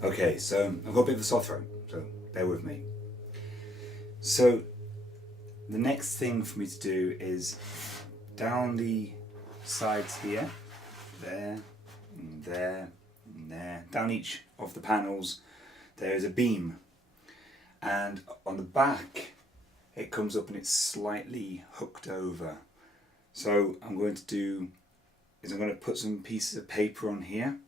Okay, so I've got a bit of a sore throat, so bear with me. So the next thing for me to do is down the sides here, there, and there, and there. Down each of the panels there is a beam, and on the back it comes up and it's slightly hooked over. So I'm going to put some pieces of paper on here.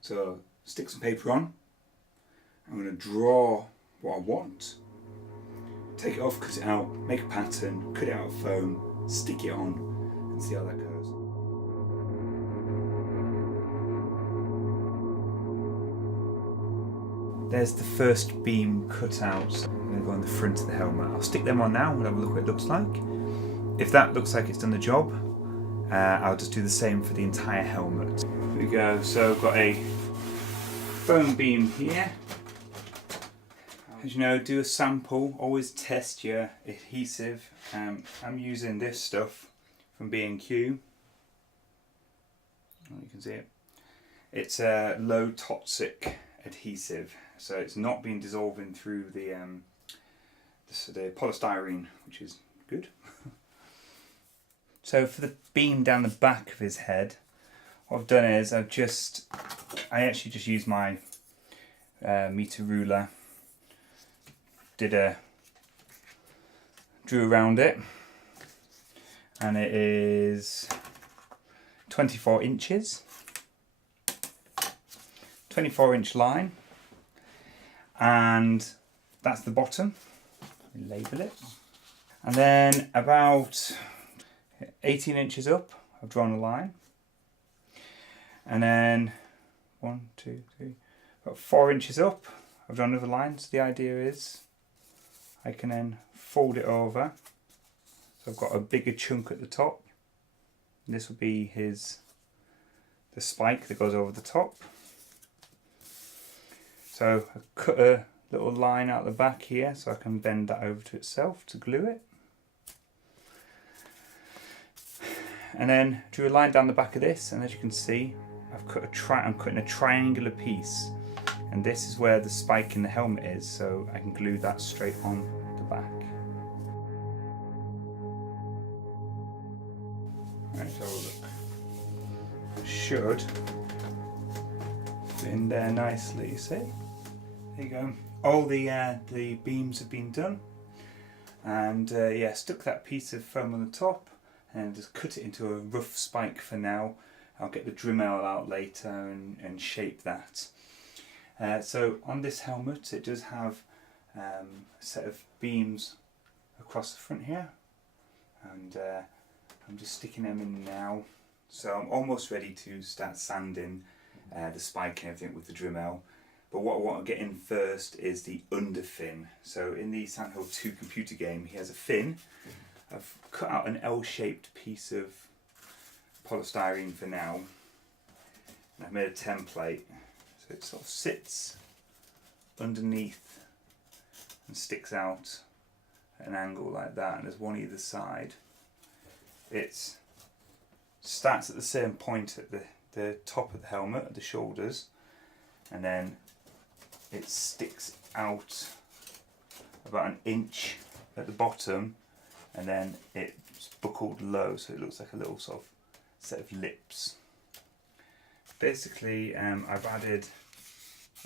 So stick some paper on. I'm going to draw what I want. Take it off, cut it out, make a pattern, cut it out of foam, stick it on, and see how that goes. There's the first beam cut out. I'm going to go on the front of the helmet. I'll stick them on now and have a look what it looks like. If that looks like it's done the job, I'll just do the same for the entire helmet. Here we go. So I've got a foam beam here. As you know, do a sample, always test your adhesive. I'm using this stuff from B&Q. You can see it. It's a low toxic adhesive, so it's not been dissolving through the polystyrene, which is good. So for the beam down the back of his head, what I've done is I actually just used my meter ruler. Drew around it, and it is 24 inches, 24-inch line, and that's the bottom. Label it, and then about 18 inches up I've drawn a line, and then 1, 2, 3, about 4 inches up I've drawn another line. So the idea is I can then fold it over, so I've got a bigger chunk at the top. And this will be the spike that goes over the top. So I cut a little line out the back here so I can bend that over to itself to glue it. And then drew a line down the back of this, and as you can see, I'm cutting a triangular piece. And this is where the spike in the helmet is, so I can glue that straight on the back. Right, so look. Should fit in there nicely, see? There you go. All the beams have been done. And yeah, stuck that piece of foam on the top and just cut it into a rough spike for now. I'll get the Dremel out later and shape that. So on this helmet it does have a set of beams across the front here, and I'm just sticking them in now. So I'm almost ready to start sanding the spike and everything with the Dremel. But what I want to get in first is the under fin. So in the Silent Hill 2 computer game he has a fin. I've cut out an L-shaped piece of polystyrene for now, and I've made a template. So it sort of sits underneath and sticks out at an angle like that, and there's one either side. It starts at the same point at the top of the helmet, at the shoulders, and then it sticks out about an inch at the bottom, and then it's buckled low, so it looks like a little sort of set of lips. Basically, I've added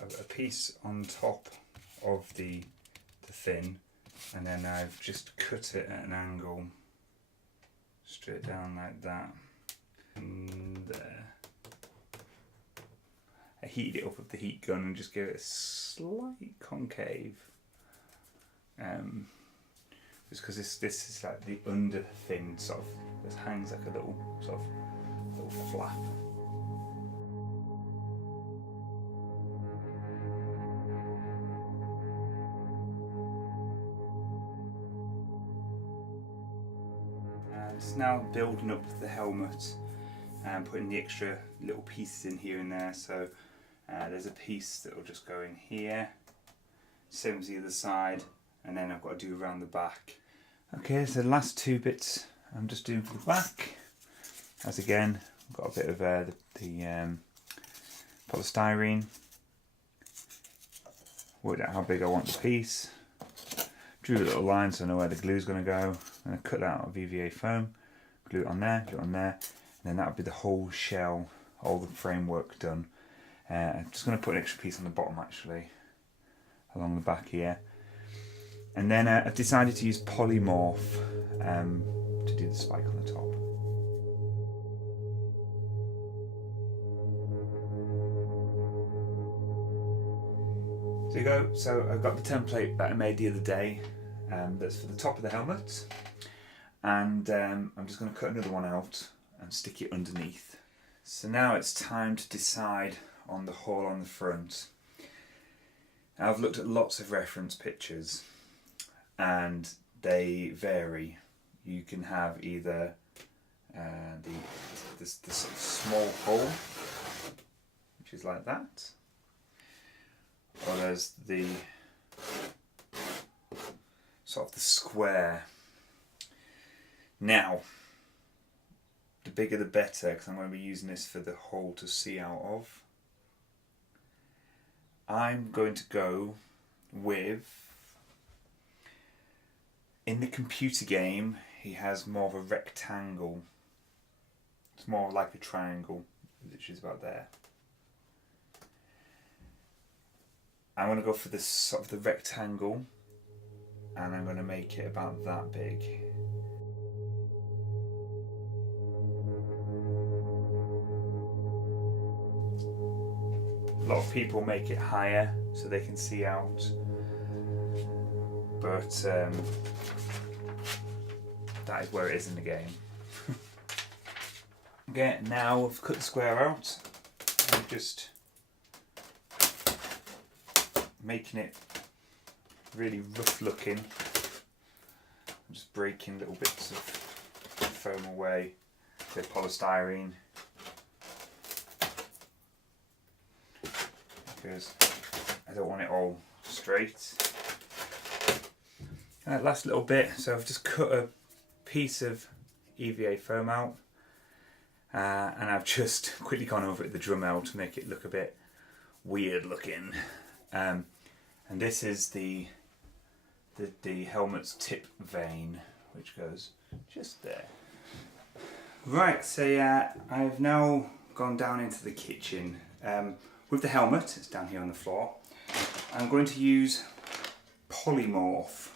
a piece on top of the fin, and then I've just cut it at an angle straight down like that. And there. I heated it up with the heat gun and just gave it a slight concave. Just because this is like the under fin, sort of, this hangs like a little sort of little flap. It's now building up the helmet and putting the extra little pieces in here and there. So there's a piece that will just go in here, same as the other side, and then I've got to do around the back. Okay, so the last two bits I'm just doing for the back. As again, I've got a bit of the polystyrene worked out how big I want the piece, drew a little line so I know where the glue is going to go, and I cut that out of EVA foam, glue it on there, and then that would be the whole shell, all the framework done. I'm just going to put an extra piece on the bottom actually, along the back here. And then I've decided to use Polymorph to do the spike on the top. So you go. So I've got the template that I made the other day. That's for the top of the helmet, and I'm just going to cut another one out and stick it underneath. So now it's time to decide on the hull on the front. Now, I've looked at lots of reference pictures and they vary. You can have either this sort of small hull, which is like that, or there's the sort of the square. Now, the bigger the better, because I'm going to be using this for the hull to see out of. I'm going to go with, in the computer game, he has more of a rectangle. It's more like a triangle, which is about there. I'm going to go for this sort of the rectangle, and I'm going to make it about that big. A lot of people make it higher so they can see out, but that is where it is in the game. Okay, now I've cut the square out. I'm just making it really rough looking. I'm just breaking little bits of foam away, a bit of polystyrene, because I don't want it all straight. And that last little bit, so I've just cut a piece of EVA foam out, and I've just quickly gone over it with the Dremel to make it look a bit weird looking. And this is the helmet's tip vane, which goes just there. Right, so I've now gone down into the kitchen. With the helmet, it's down here on the floor. I'm going to use Polymorph.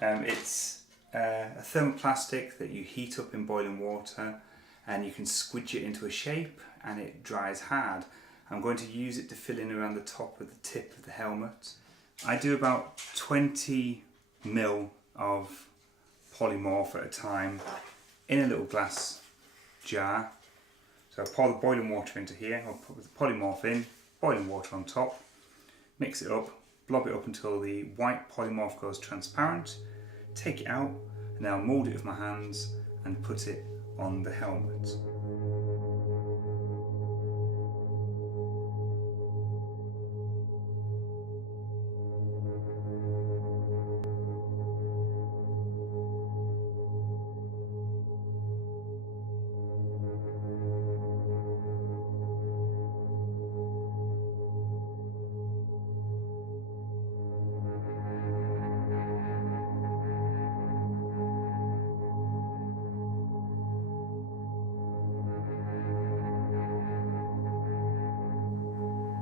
It's a thermoplastic that you heat up in boiling water, and you can squidge it into a shape and it dries hard. I'm going to use it to fill in around the top of the tip of the helmet. I do about 20 ml of Polymorph at a time in a little glass jar. So I pour the boiling water into here, I'll put the Polymorph in, boiling water on top, mix it up, blob it up until the white Polymorph goes transparent, take it out, and then I'll mould it with my hands and put it on the helmet.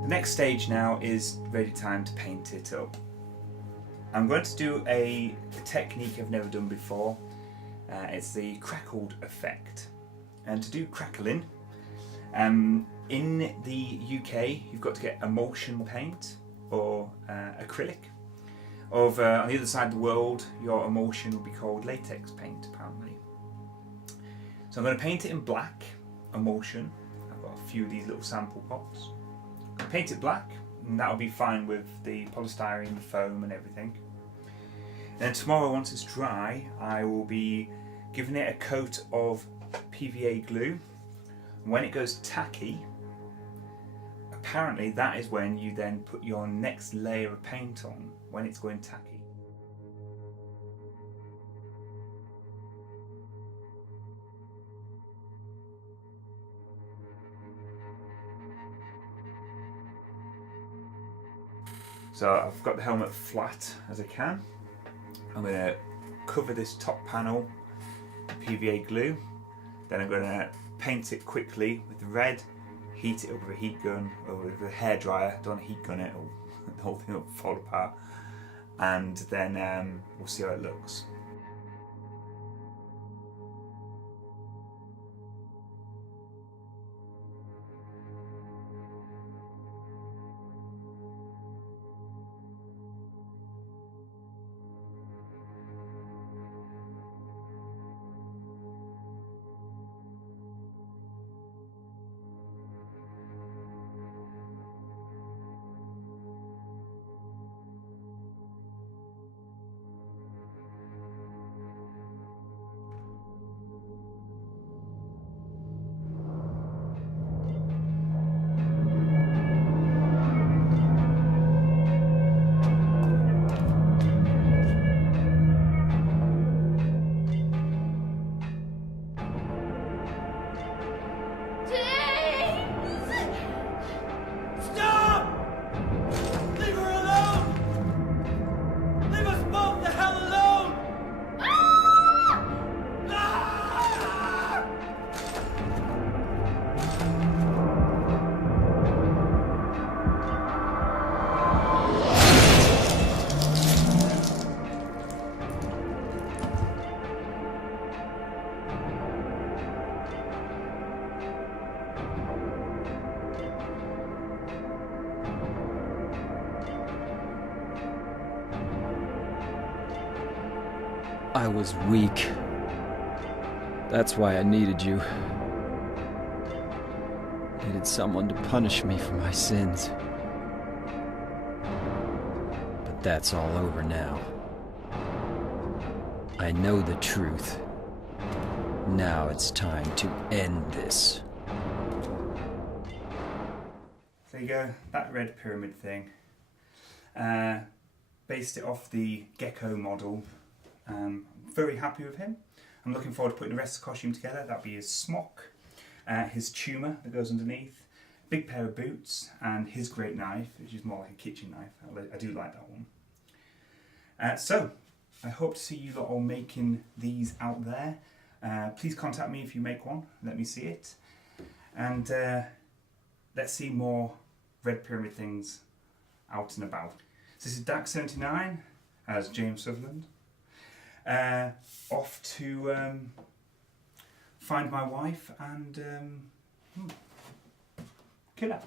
The next stage now is ready time to paint it up. I'm going to do a technique I've never done before. It's the Crackled Effect. And to do crackling, in the UK you've got to get emulsion paint or acrylic. On the other side of the world, your emulsion will be called latex paint, apparently. So I'm going to paint it in black emulsion. I've got a few of these little sample pots. Paint it black, and that'll be fine with the polystyrene, the foam and everything. Then tomorrow, once it's dry, I will be giving it a coat of PVA glue. When it goes tacky, apparently that is when you then put your next layer of paint on, when it's going tacky. So I've got the helmet flat as I can. I'm going to cover this top panel with PVA glue. Then I'm going to paint it quickly with red, heat it up with a heat gun or with a hairdryer. Don't heat gun it or the whole thing will fall apart. And then we'll see how it looks. I was weak. That's why I needed you. Needed someone to punish me for my sins. But that's all over now. I know the truth. Now it's time to end this. There you go, that red pyramid thing. Based it off the Gecco model. Very happy with him. I'm looking forward to putting the rest of the costume together. That'll be his smock, his tumour that goes underneath, big pair of boots, and his great knife, which is more like a kitchen knife. I do like that one. So, I hope to see you lot all making these out there. Please contact me if you make one. Let me see it. And let's see more red pyramid things out and about. So this is Dak79 as James Sutherland. Off to find my wife and kill her.